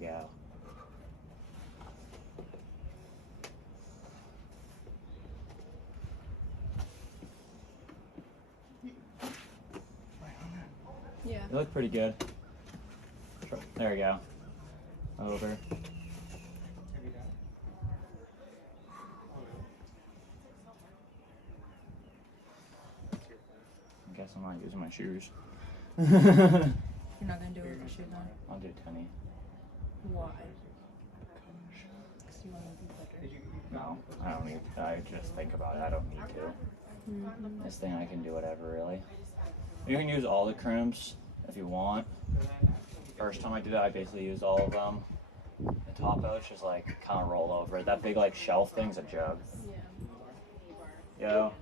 you go. Yeah. You look pretty good. There you go. Over. I guess I'm not using my shoes. You're not gonna do it with your shoes on? I'll do tenny. Why? Because you want to be better. No, I don't need to. I just think about it. I don't need to. Mm-hmm. This thing I can do whatever, really. You can use all the crimps if you want. First time I did it, I basically used all of them. The top edge is like kind of roll over. That big like shelf thing's a joke. Yeah. Yo.